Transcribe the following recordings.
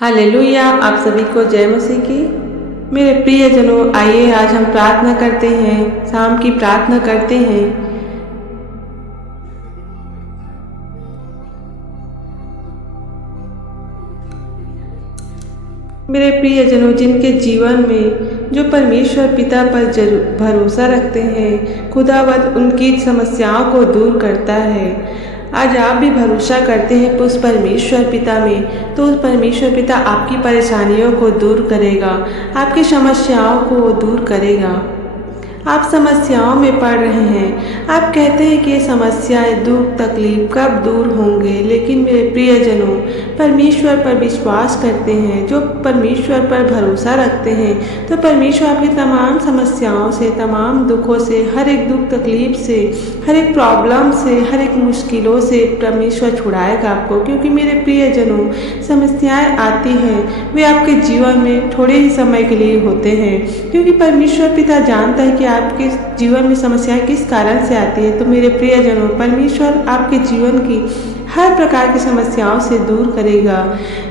Hallelujah. आप सभी को जय मसीह की। मेरे प्रियजनों, आइए आज हम प्रार्थना करते हैं, शाम की प्रार्थना करते हैं। मेरे प्रियजनों, जिनके जीवन में जो परमेश्वर पिता पर भरोसा रखते हैं, खुदावंद उनकी समस्याओं को दूर करता है। आज आप भी भरोसा करते हैं उस परमेश्वर पिता में, तो उस परमेश्वर पिता आपकी परेशानियों को दूर करेगा, आपकी समस्याओं को दूर करेगा। आप समस्याओं में पड़ रहे हैं, आप कहते हैं कि ये समस्याएं, दुख तकलीफ कब दूर होंगे, लेकिन मेरे प्रियजनों, परमेश्वर पर विश्वास करते हैं, जो परमेश्वर पर भरोसा रखते हैं, तो परमेश्वर आपकी तमाम समस्याओं से, तमाम दुखों से, हर एक दुख तकलीफ से, हर एक प्रॉब्लम से, हर एक मुश्किलों से परमेश्वर छुड़ाएगा आपको। क्योंकि मेरे प्रियजनों, समस्याएं आती हैं, वे आपके जीवन में थोड़े ही समय के लिए होते हैं, क्योंकि परमेश्वर पिता जानता है कि आपके जीवन में समस्याएं किस कारण से आती है। तो मेरे प्रियजनों, परमेश्वर आपके जीवन की हर प्रकार की समस्याओं से दूर करेगा।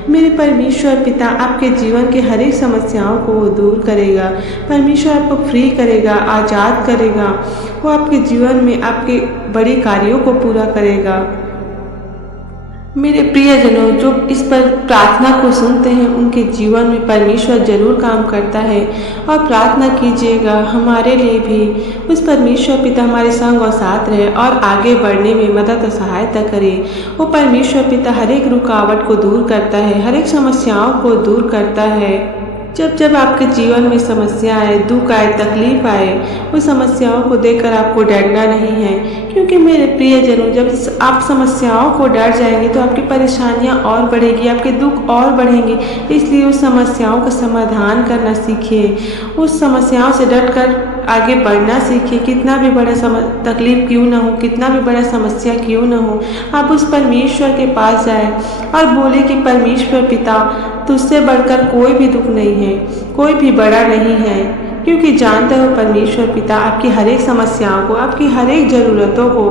मेरे परमेश्वर पिता आपके जीवन के हर एक समस्याओं को वो दूर करेगा। परमेश्वर आपको फ्री करेगा, आज़ाद करेगा। वो आपके जीवन में आपके बड़े कार्यों को पूरा करेगा। मेरे प्रियजनों, जो इस पर प्रार्थना को सुनते हैं, उनके जीवन में परमेश्वर जरूर काम करता है। और प्रार्थना कीजिएगा हमारे लिए भी, उस परमेश्वर पिता हमारे संग और साथ रहे और आगे बढ़ने में मदद और सहायता करे। वो परमेश्वर पिता हर एक रुकावट को दूर करता है, हर एक समस्याओं को दूर करता है। जब जब आपके जीवन में समस्या आए, दुख आए, तकलीफ आए, उस समस्याओं को देखकर आपको डरना नहीं है। क्योंकि मेरे प्रियजनों, जब आप समस्याओं को डर जाएंगे तो आपकी परेशानियां और बढ़ेगी, आपके दुख और बढ़ेंगे। इसलिए उस समस्याओं का समाधान करना सीखिए, उस समस्याओं से डरकर आगे बढ़ना सीखिए। कितना भी बड़ा तकलीफ क्यों ना हो, कितना भी बड़ा समस्या क्यों ना हो, आप उस परमेश्वर के पास जाएं और बोले कि परमेश्वर पिता, तुझसे बढ़कर कोई भी दुख नहीं है, कोई भी बड़ा नहीं है। क्योंकि जानते हो परमेश्वर पिता आपकी हर एक समस्याओं को, आपकी हर एक ज़रूरतों को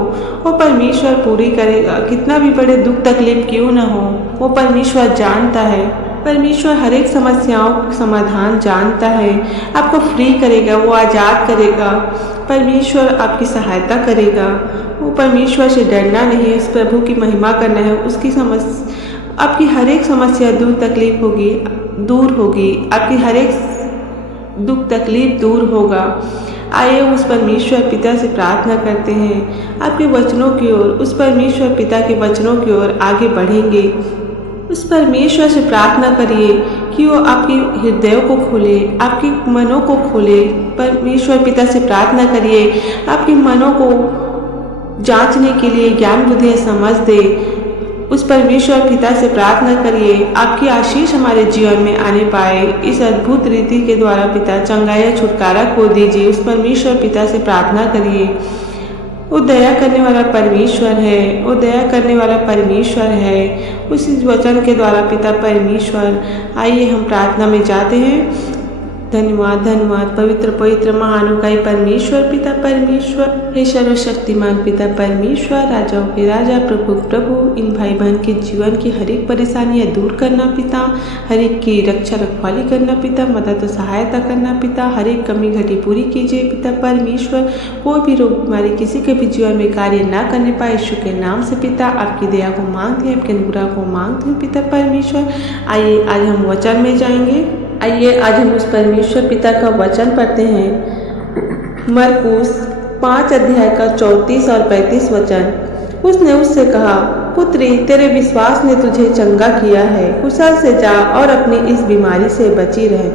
वो परमेश्वर पूरी करेगा। कितना भी बड़े दुख तकलीफ क्यों ना हो, वो परमेश्वर जानता है। परमेश्वर हर एक समस्याओं का समाधान जानता है, आपको फ्री करेगा, वो आज़ाद करेगा। परमेश्वर आपकी सहायता करेगा। वो परमेश्वर से डरना नहीं है, इस प्रभु की महिमा करना है। उसकी आपकी हर एक समस्या दूर होगी, आपकी हर एक दुख तकलीफ दूर होगा। आइए उस परमेश्वर पिता से प्रार्थना करते हैं, आपके वचनों की ओर, उस परमेश्वर पिता के वचनों की ओर आगे बढ़ेंगे। उस परमेश्वर से प्रार्थना करिए कि वो आपके हृदयों को खोले, आपके मनों को खोले। परमेश्वर पिता से प्रार्थना करिए, आपके मनों को जांचने के लिए ज्ञान बुद्धि समझ दे। उस परमेश्वर पिता से प्रार्थना करिए, आपकी आशीष हमारे जीवन में आने पाए। इस अद्भुत रीति के द्वारा पिता चंगाई छुटकारा को दीजिए। उस परमेश्वर पिता से प्रार्थना करिए। वो दया करने वाला परमेश्वर है, वो दया करने वाला परमेश्वर है। उसी वचन के द्वारा पिता परमेश्वर, आइए हम प्रार्थना में जाते हैं। धन्यवाद धन्यवाद पवित्र पवित्र महानुकाई परमेश्वर पिता परमेश्वर, हे सर्वशक्तिमान पिता परमेश्वर, राजाओं के राजा, प्रभु प्रभु, इन भाई बहन के जीवन की हर एक परेशानियां दूर करना पिता, हर एक की रक्षा रखवाली करना पिता, मदद और सहायता करना पिता, हर एक कमी घटी पूरी कीजिए पिता परमेश्वर। कोई भी रोग बीमारी किसी के भी जीवन में कार्य ना करने पाए, यीशु के नाम से पिता आपकी दया को मांगते हैं, आपके अनुग्रह को मांगते हैं पिता परमेश्वर। आइए आज हम वचन में जाएंगे। आइए आज हम उस परमेश्वर पिता का वचन पढ़ते हैं। मरकुस 5 अध्याय का 34 और 35 वचन। उसने उससे कहा, पुत्री, तेरे विश्वास ने तुझे चंगा किया है, कुशल से जा और अपनी इस बीमारी से बची रहे।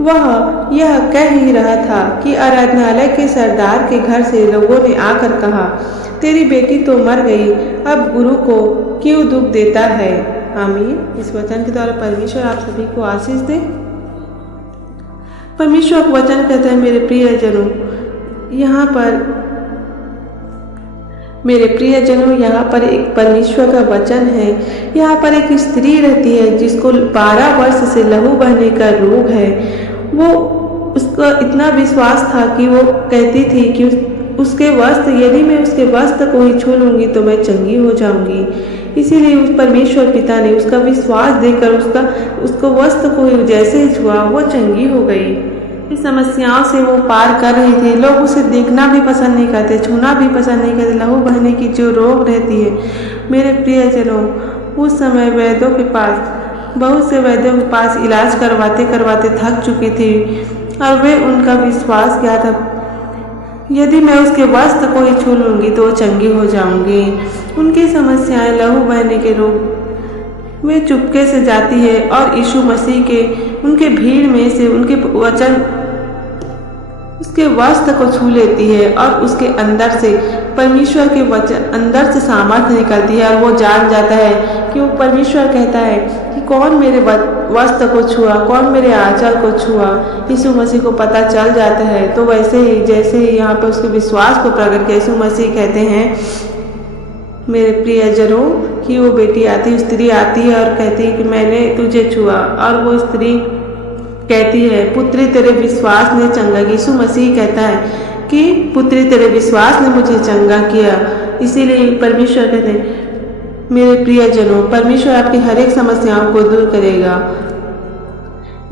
वह यह कह ही रहा था कि आराधनालय के सरदार के घर से लोगों ने आकर कहा, तेरी बेटी तो मर गई, अब गुरु को क्यों दुख देता है। आमीन। इस वचन के द्वारा परमेश्वर आप सभी को आशीष दे। परमेश्वर का वचन कहता है, मेरे प्रियजनों, यहाँ पर एक परमेश्वर का वचन है। यहाँ पर एक स्त्री रहती है जिसको 12 वर्ष से लहू बहने का रोग है। वो उसका इतना विश्वास था कि वो कहती थी कि उसके वस्त्र, यदि मैं उसके वस्त्र को ही छू लूंगी तो मैं चंगी हो जाऊंगी। इसीलिए उस परमेश्वर पिता ने उसका विश्वास देकर उसको वस्त्र को जैसे ही छुआ वो चंगी हो गई। इस समस्याओं से वो पार कर रहे थे। लोग उसे देखना भी पसंद नहीं करते, छूना भी पसंद नहीं करते। लहू बहने की जो रोग रहती है मेरे प्रियजनों, उस समय वैद्यों के पास, बहुत से वैद्यों के पास इलाज करवाते करवाते थक चुकी थी और वे उनका विश्वास क्या था, यदि मैं उसके वस्त्र को ही छू लूँगी तो चंगी हो जाऊंगी। उनकी समस्याएं, लहू बहने के रोग, वे चुपके से जाती है और यीशु मसीह के उनके भीड़ में से उनके वचन, उसके वस्त्र को छू लेती है और उसके अंदर से परमेश्वर के वचन, अंदर से सामर्थ्य निकलती है और वो जान जाता है कि वो परमेश्वर कहता है कि कौन मेरे वस्त्र को छुआ, कौन मेरे आंचल को छुआ। यीशु मसीह को पता चल जाता है। तो वैसे ही जैसे ही यहाँ पर उसके विश्वास को प्रकट किया, यीशु मसीह कहते हैं मेरे प्रियजनों कि वो बेटी आती, स्त्री आती है और कहती है कि मैंने तुझे छुआ, और वो स्त्री कहती है पुत्री तेरे विश्वास ने चंगा किया। यीशु मसीह कहता है कि पुत्री तेरे विश्वास ने मुझे चंगा किया। इसीलिए परमेश्वर कहते हैं मेरे प्रियजनों, परमेश्वर आपकी हर एक समस्याओं को दूर करेगा।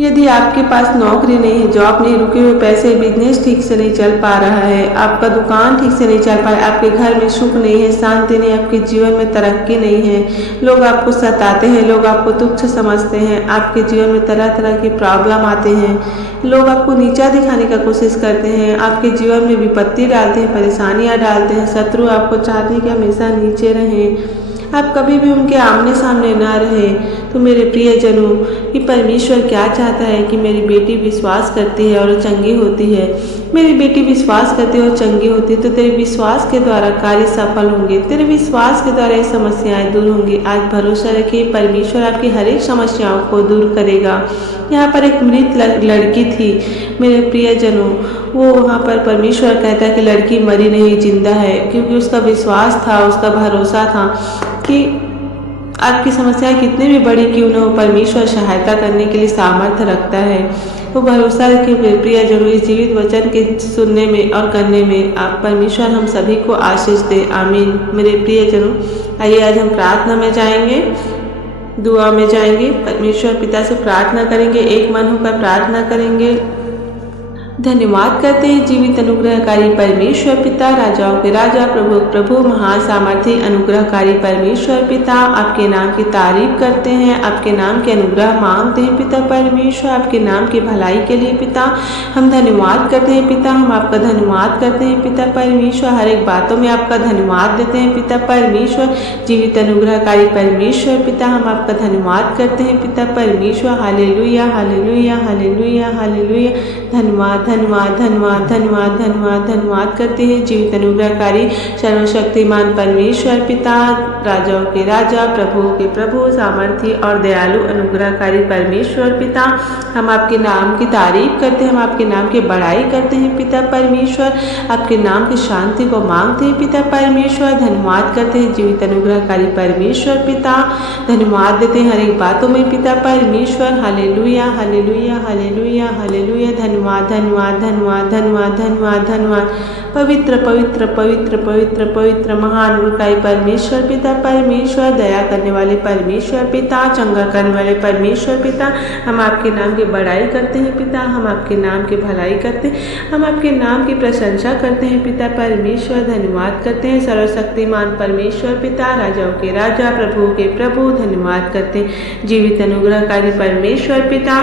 यदि आपके पास नौकरी नहीं है, जॉब नहीं, रुके हुए पैसे, बिजनेस ठीक से नहीं चल पा रहा है, आपका दुकान ठीक से नहीं चल पा रहा है, आपके घर में सुख नहीं है, शांति नहीं, आपके जीवन में तरक्की नहीं है, लोग आपको सताते हैं, लोग आपको तुच्छ समझते हैं, आपके जीवन में तरह तरह के प्रॉब्लम आते हैं, लोग आपको नीचा दिखाने का कोशिश करते हैं, आपके जीवन में विपत्ति डालते हैं, परेशानियाँ डालते हैं, शत्रु आपको चाहते हैं कि हमेशा नीचे रहें, आप कभी भी उनके आमने सामने ना रहे। तो मेरे प्रियजनों, कि परमेश्वर क्या चाहता है कि मेरी बेटी विश्वास करती है और चंगी होती है। मेरी बेटी विश्वास करती है और चंगी होती है तो तेरे विश्वास के द्वारा कार्य सफल होंगे, तेरे विश्वास के द्वारा ये समस्याएं दूर होंगी। आज भरोसा रखिए, परमेश्वर आपकी हर एक समस्याओं को दूर करेगा। यहाँ पर एक मृत लड़की थी मेरे प्रियजनों, वो वहाँ पर परमेश्वर कहता है कि लड़की मरी नहीं, जिंदा है, क्योंकि उसका विश्वास था, उसका भरोसा था कि आपकी समस्या कितनी भी बड़ी क्यों न हो, परमेश्वर सहायता करने के लिए सामर्थ्य रखता है। वो भरोसा रखिए मेरे प्रियजनों, इस जीवित वचन के सुनने में और करने में आप परमेश्वर हम सभी को आशीष दे। आमीन। मेरे प्रियजनों, आइए आज हम प्रार्थना में जाएंगे, दुआ में जाएंगे, परमेश्वर पिता से प्रार्थना करेंगे, एक मन होकर प्रार्थना करेंगे। धन्यवाद करते हैं जीवित अनुग्रहकारी परमेश्वर पिता, राजाओं के राजा, प्रभु प्रभु, महान सामर्थी अनुग्रहकारी परमेश्वर पिता, आपके नाम की तारीफ करते हैं, आपके नाम के अनुग्रह मांगते हैं पिता परमेश्वर, आपके नाम की भलाई के लिए पिता हम धन्यवाद करते हैं पिता, हम आपका धन्यवाद करते हैं पिता परमेश्वर, हर एक बातों में आपका धन्यवाद देते हैं पिता परमेश्वर। जीवित अनुग्रहकारी परमेश्वर पिता, हम आपका धन्यवाद करते हैं पिता परमेश्वर। Hallelujah hallelujah hallelujah hallelujah. धन्यवाद धन्यवाद धन्यवाद धन्यवाद धन्यवाद धन्यवाद करते हैं जीवित अनुग्रहकारी सर्वशक्तिमान परमेश्वर पिता, राजाओं के राजा, प्रभुओं के प्रभु, सामर्थी और दयालु अनुग्रहकारी परमेश्वर पिता, हम आपके नाम की तारीफ करते हैं, हम आपके नाम की बड़ाई करते हैं पिता परमेश्वर, आपके नाम की शांति को मांगते हैं पिता परमेश्वर। धन्यवाद करते हैं जीवित अनुग्रहकारी परमेश्वर पिता, धन्यवाद देते हैं हर एक बातों में पिता परमेश्वर। Hallelujah hallelujah hallelujah hallelujah. धन्यवाद धन्यवाद धन्यवाद धन्यवाद धन्यवाद धन्यवाद। पवित्र पवित्र पवित्र पवित्र पवित्र महान रूपी परमेश्वर पिता परमेश्वर, दया करने वाले परमेश्वर पिता, चंगा करने वाले परमेश्वर पिता, हम आपके नाम की बड़ाई करते हैं पिता, हम आपके नाम की भलाई करते हैं, हम आपके नाम की प्रशंसा करते हैं पिता परमेश्वर। धन्यवाद करते हैं सर्वशक्तिमान परमेश्वर पिता, राजाओं के राजा, प्रभुओं के प्रभु, धन्यवाद करते हैं जीवित अनुग्रहकारी परमेश्वर पिता,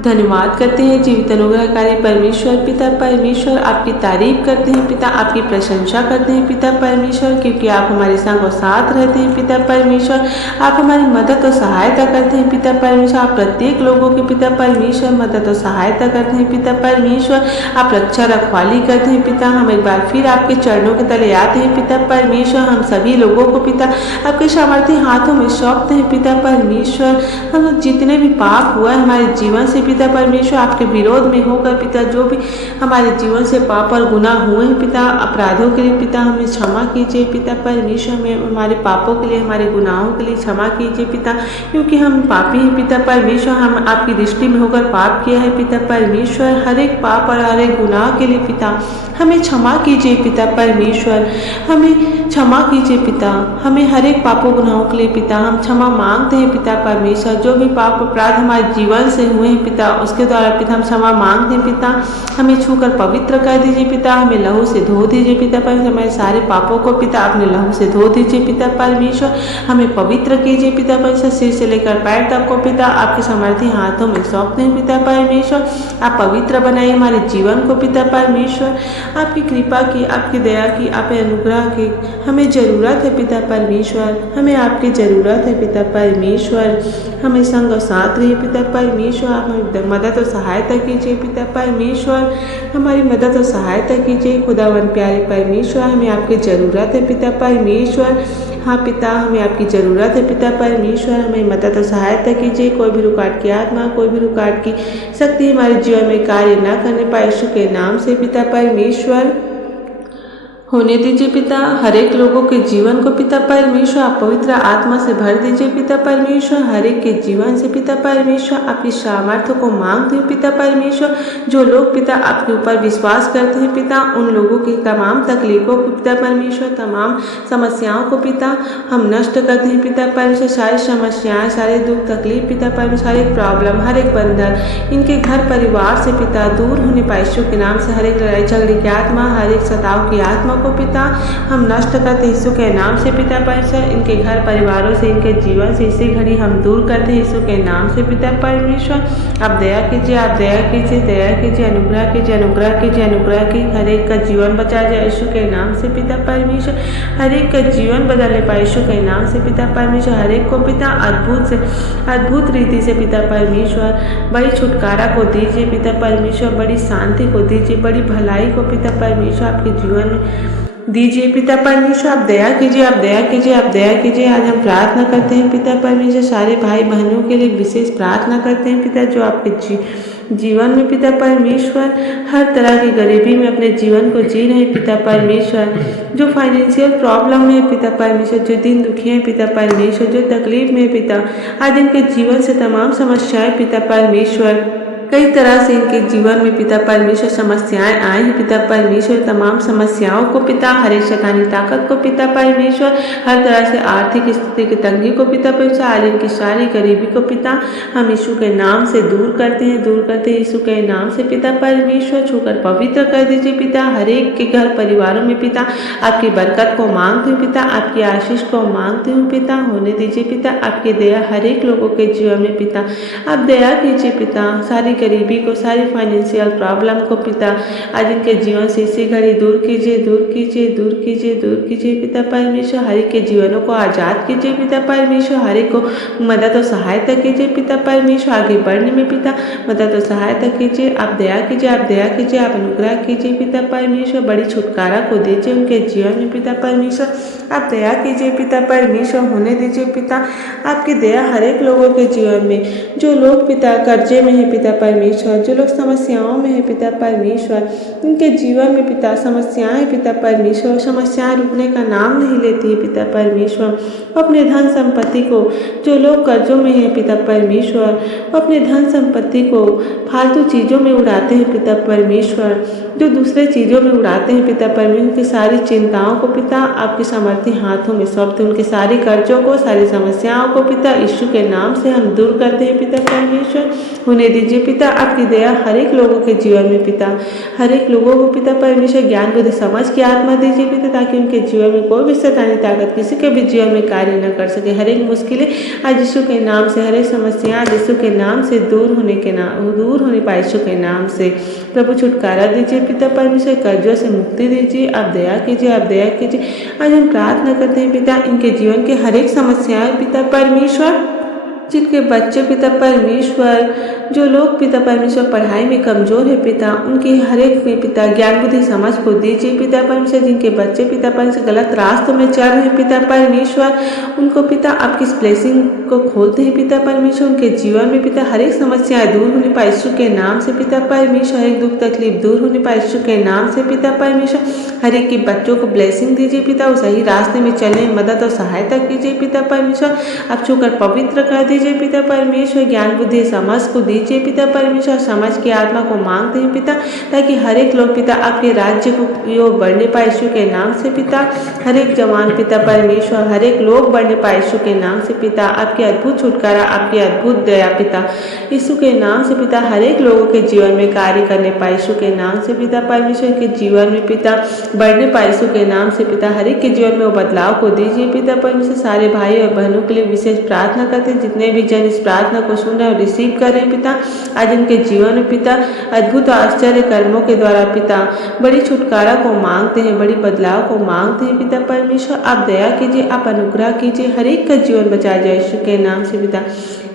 धन्यवाद करते हैं जीवित अनुग्रहकारी परमेश्वर पिता परमेश्वर, आपकी तारीफ करते हैं पिता, आपकी प्रशंसा करते हैं पिता परमेश्वर, क्योंकि आप हमारे संग और साथ रहते हैं पिता परमेश्वर, आप हमारी मदद और सहायता करते हैं पिता परमेश्वर, आप प्रत्येक लोगों के पिता परमेश्वर मदद और सहायता करते हैं पिता परमेश्वर, आप रक्षा रखवाली करते हैं पिता। हम एक बार फिर आपके चरणों के तले आते हैं पिता परमेश्वर, हम सभी लोगों को पिता आपके सामर्थ्य हाथों में सौंपते हैं पिता परमेश्वर। हम जितने भी पाप हुआ है हमारे जीवन से पिता परमेश्वर, आपके विरोध में होकर पिता, जो भी हमारे जीवन से पाप और गुनाह हुए हैं पिता, अपराधों के लिए पिता हमें क्षमा कीजिए पिता परमेश्वर, में हमारे पापों के लिए, हमारे गुनाहों के लिए क्षमा कीजिए पिता, क्योंकि हम पापी हैं पिता परमेश्वर, हम आपकी दृष्टि में होकर पाप किया है पिता परमेश्वर। हर एक पाप और हर एक गुनाह के लिए पिता हमें क्षमा कीजिए पिता परमेश्वर, हमें क्षमा कीजिए पिता, हमें हर एक पापों गुनाहों के लिए पिता हम क्षमा मांगते हैं पिता परमेश्वर। जो भी पाप अपराध हमारे जीवन से हुए हैं पिता, उसके द्वारा पिता हम क्षमा मांगते हैं पिता। हमें छूकर पवित्र कर दीजिए पिता, हमें लहू से धो दीजिए पिता परमेश्वर। हमारे सारे पापों को पिता अपने लहू से धो दीजिए पिता परमेश्वर। हमें पवित्र कीजिए पिता परमेश्वर, सिर से लेकर पैर तक को पिता आपके समर्थी हाथों में सौंपते हैं पिता परमेश्वर। आप पवित्र बनाइए हमारे जीवन को पिता परमेश्वर। आपकी कृपा की, आपकी दया की, आपके अनुग्रह की हमें ज़रूरत है पिता परमेश्वर। हमें आपकी ज़रूरत है पिता परमेश्वर। हमें संग और साथ रहिए पिता परमेश्वर। आप हमें मदद और सहायता कीजिए पिता परमेश्वर। हमारी मदद और सहायता कीजिए खुदावन प्यारे परमेश्वर। हमें आपकी ज़रूरत है पिता परमेश्वर। हाँ पिता, हमें आपकी ज़रूरत है पिता परमेश्वर। हमें मदद और सहायता कीजिए। कोई भी रुकावट की आत्मा, कोई भी रुकावट की शक्ति हमारे जीवन में कार्य न करने पाए, यीशु के नाम से पिता परमेश्वर होने दीजिए पिता। हर एक लोगों के जीवन को पिता परमेश्वर आप पवित्र आत्मा से भर दीजिए पिता परमेश्वर। हर एक के जीवन से पिता परमेश्वर आपकी सामर्थ्य को मांगते हैं पिता परमेश्वर। जो लोग पिता आपके ऊपर विश्वास करते हैं पिता, उन लोगों की तमाम तकलीफों को पिता परमेश्वर, तमाम समस्याओं को पिता हम नष्ट करते हैं पिता परमेश्वर। सारी समस्याएं, सारे दुख तकलीफ पिता परमेश्वर, हर एक प्रॉब्लम, हर एक बंधन इनके घर परिवार से पिता दूर होने पाए, यीशु के नाम से। हर एक लड़ाई झगड़े की आत्मा, हर एक सताव की आत्मा को पिता हम नष्ट करते यीशु के नाम से पिता परमेश्वर। इनके घर परिवारों से, इनके जीवन से इसी घड़ी हम दूर करते यीशु के नाम से पिता परमेश्वर। आप दया कीजिए, आप दया कीजिए, दया कीजिए, अनुग्रह कीजिए, अनुग्रह कीजिए, अनुग्रह की हर एक का जीवन बचा जाए यीशु के नाम से पिता परमेश्वर। हर एक का जीवन बदलने पाए यीशु के नाम से पिता परमेश्वर। हर एक को पिता अद्भुत रीति से पिता परमेश्वर बड़ी छुटकारा को दीजिए पिता परमेश्वर। बड़ी शांति को दीजिए, बड़ी भलाई को पिता परमेश्वर आपके जीवन में दीजिए पिता परमेश्वर। आप दया कीजिए, आप दया कीजिए, आप दया कीजिए। आज हम प्रार्थना करते हैं पिता परमेश्वर, सारे भाई बहनों के लिए विशेष प्रार्थना करते हैं पिता, जो आपके जीवन में पिता परमेश्वर हर तरह की गरीबी में अपने जीवन को जी रहे हैं पिता परमेश्वर। जो फाइनेंशियल प्रॉब्लम में है पिता परमेश्वर, जो दिन दुखी हैं पिता परमेश्वर, जो तकलीफ में है पिता, आज इनके जीवन से तमाम समस्याएं पिता परमेश्वर कई तरह से इनके जीवन में पिता परमेश्वर समस्याएं आए हैं पिता परमेश्वर। तमाम समस्याओं को पिता, हर एक शैतानी ताकत को पिता परमेश्वर, हर तरह से आर्थिक स्थिति की तंगी को पिता परमेश्वर, आज इनकी सारी गरीबी को पिता हम यीशु के नाम से दूर करते हैं, दूर करते हैं यीशु के नाम से पिता परमेश्वर। छूकर पवित्र कर दीजिए पिता। हर एक के घर परिवारों में पिता आपकी बरकत को मांगते हूँ पिता, आपकी आशीष को मांगते हूँ पिता। होने दीजिए पिता आपकी दया हर एक लोगों के जीवन में पिता। आप दया कीजिए पिता, सारी गरीबी को, सारी फाइनेंशियल प्रॉब्लम को पिता आज इनके जीवन से इसी घड़ी दूर कीजिए, दूर कीजिए, दूर कीजिए, दूर कीजिए पिता परमेश्वर। हर एक के जीवनों को आज़ाद कीजिए पिता परमेश्वर। हर एक को मदद और सहायता कीजिए पिता परमेश्वर, आगे बढ़ने में पिता मदद और सहायता कीजिए। आप दया कीजिए, आप दया कीजिए, आप अनुग्रह कीजिए पिता परमेश्वर। बड़ी छुटकारा को दीजिए उनके जीवन में पिता परमेश्वर। आप दया कीजिए पिता परमेश्वर। होने दीजिए पिता आपकी दया हर एक लोगों के जीवन में। जो लोग पिता कर्जे में है पिता परमेश्वर, जो लोग समस्याओं में है पिता परमेश्वर, उनके जीवन में पिता समस्याएं पिता परमेश्वर, समस्याएं रुकने का नाम नहीं लेती है पिता परमेश्वर। अपने धन संपत्ति को, जो लोग कर्जों में है पिता परमेश्वर, अपने धन संपत्ति को फालतू चीज़ों में उड़ाते हैं पिता परमेश्वर, जो दूसरे चीज़ों में उड़ाते हैं पिता परमेश्वर, उनकी सारी चिंताओं को पिता आपके सामर्थ्य हाथों में सौंपते, उनके सारी कर्जों को, सारी समस्याओं को पिता यीशु के नाम से हम दूर करते हैं पिता परमेश्वर। होने दीजिए पिता आपकी दया हर एक लोगों के जीवन में पिता, हर एक लोगों को पिता परमेश्वर ज्ञान बुद्धि समझ की आत्मा दीजिए पिता, ताकि उनके जीवन में कोई भी शैतानी ताकत किसी के भी जीवन में कार्य न कर सके। हर एक मुश्किलें आज यीशु के नाम से, हर एक समस्या यीशु के नाम से दूर होने पाए यीशु के नाम से। प्रभु छुटकारा दीजिए पिता परमेश्वर, कर्जों से मुक्ति दीजिए। आप दया कीजिए, आप दया कीजिए। आज हम प्रार्थना करते हैं पिता इनके जीवन के हर एक समस्याएं पिता परमेश्वर, जिनके बच्चे पिता परमेश्वर, जो लोग पिता परमेश्वर पढ़ाई में कमजोर है पिता, उनकी हर एक में पिता ज्ञान बुद्धि समझ को दीजिए पिता परमेश्वर। जिनके बच्चे पिता परमेश्वर गलत रास्तों में चल रहे हैं पिता परमेश्वर, उनको पिता आपकी ब्लेसिंग को खोलते हैं पिता परमेश्वर। उनके जीवन में पिता हर एक समस्याएं दूर होने पाए यीशु के नाम से पिता परमेश्वर। हर एक दुख तकलीफ दूर होने पाए यीशु के नाम से पिता परमेश्वर। हर एक के बच्चों को ब्लेसिंग दीजिए पिता, वो सही रास्ते में चलने में मदद और सहायता कीजिए पिता परमेश्वर। आप छूकर पवित्र कर दीजिए कीजिए पिता परमेश्वर, ज्ञान बुद्धि समझ को दीजिए पिता परमेश्वर, समझ की आत्मा को मांगते हैं पिता, ताकि हर एक लोग पिता आपके राज्य को की ओर बढ़ने पाए यीशु के नाम से पिता। हर एक जवान पिता परमेश्वर, हर एक लोग बढ़ने पाए यीशु के नाम से पिता। आपकी अद्भुत छुटकारा, आपकी अद्भुत दया पिता यीशु के नाम से पिता, हर एक लोगों के जीवन में कार्य करने पाए यीशु के नाम से पिता परमेश्वर, के जीवन में पिता बढ़ने पाए यीशु के नाम से पिता। हर एक के जीवन में वो बदलाव को दीजिए पिता परमेश्वर। सारे भाई और बहनों के लिए विशेष प्रार्थना करते हैं, जितने भी जन इस प्रार्थना को सुन रहे हैं और रिसीव कर रहे हैं पिता, आज उनके जीवन में पिता अद्भुत आश्चर्य कर्मों के द्वारा पिता बड़ी छुटकारा को मांगते हैं, बड़ी बदलाव को मांगते हैं पिता परमेश्वर। आप दया कीजिए, आप अनुग्रह कीजिए, हर एक का जीवन बचाया जाए यीशु के नाम से पिता।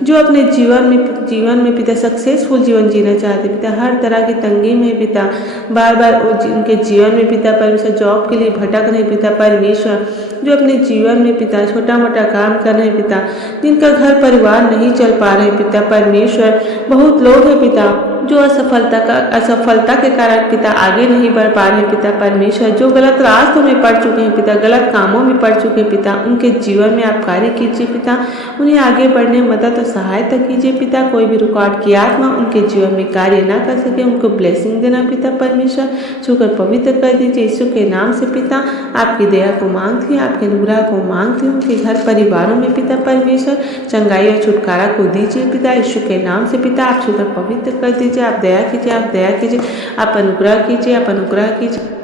जो अपने जीवन में पिता सक्सेसफुल जीवन जीना चाहते पिता, हर तरह की तंगी में पिता बार बार उनके जीवन में पिता परमेश्वर जॉब के लिए भटक रहे पिता परमेश्वर, जो अपने जीवन में पिता छोटा मोटा काम कर रहे पिता, जिनका घर परिवार नहीं चल पा रहे पिता परमेश्वर। बहुत लोग हैं पिता जो असफलता के कारण पिता आगे नहीं बढ़ पा रहे पिता परमेश्वर, जो गलत रास्तों में पड़ चुके हैं पिता, गलत कामों में पड़ चुके हैं पिता, उनके जीवन में आप कार्य कीजिए पिता, उन्हें आगे बढ़ने में मदद और सहायता कीजिए पिता। कोई भी रुकावट की आत्मा उनके जीवन में कार्य ना कर सके, उनको ब्लेसिंग देना पिता परमेश्वर, छूकर पवित्र कर दीजिए यीशु के नाम से पिता। आपकी दया को मांगती हूँ, आपके अनुग्रह को मांगती हूँ, उनके घर परिवारों में पिता परमेश्वर चंगाई और छुटकारा को दीजिए पिता यीशु के नाम से पिता। आप छूकर पवित्र कर दीजिए, आप दया कीजिए, आप दया कीजिए, आप अनुग्रह कीजिए, आप अनुग्रह कीजिए।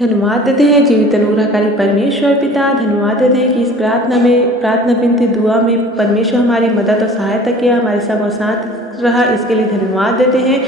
धन्यवाद देते हैं जीवित अनुग्रहकारी परमेश्वर पिता, धन्यवाद देते हैं कि इस प्रार्थना विनती दुआ में परमेश्वर हमारी मदद और सहायता किया, हमारे संग और साथ रहा, इसके लिए धन्यवाद देते हैं।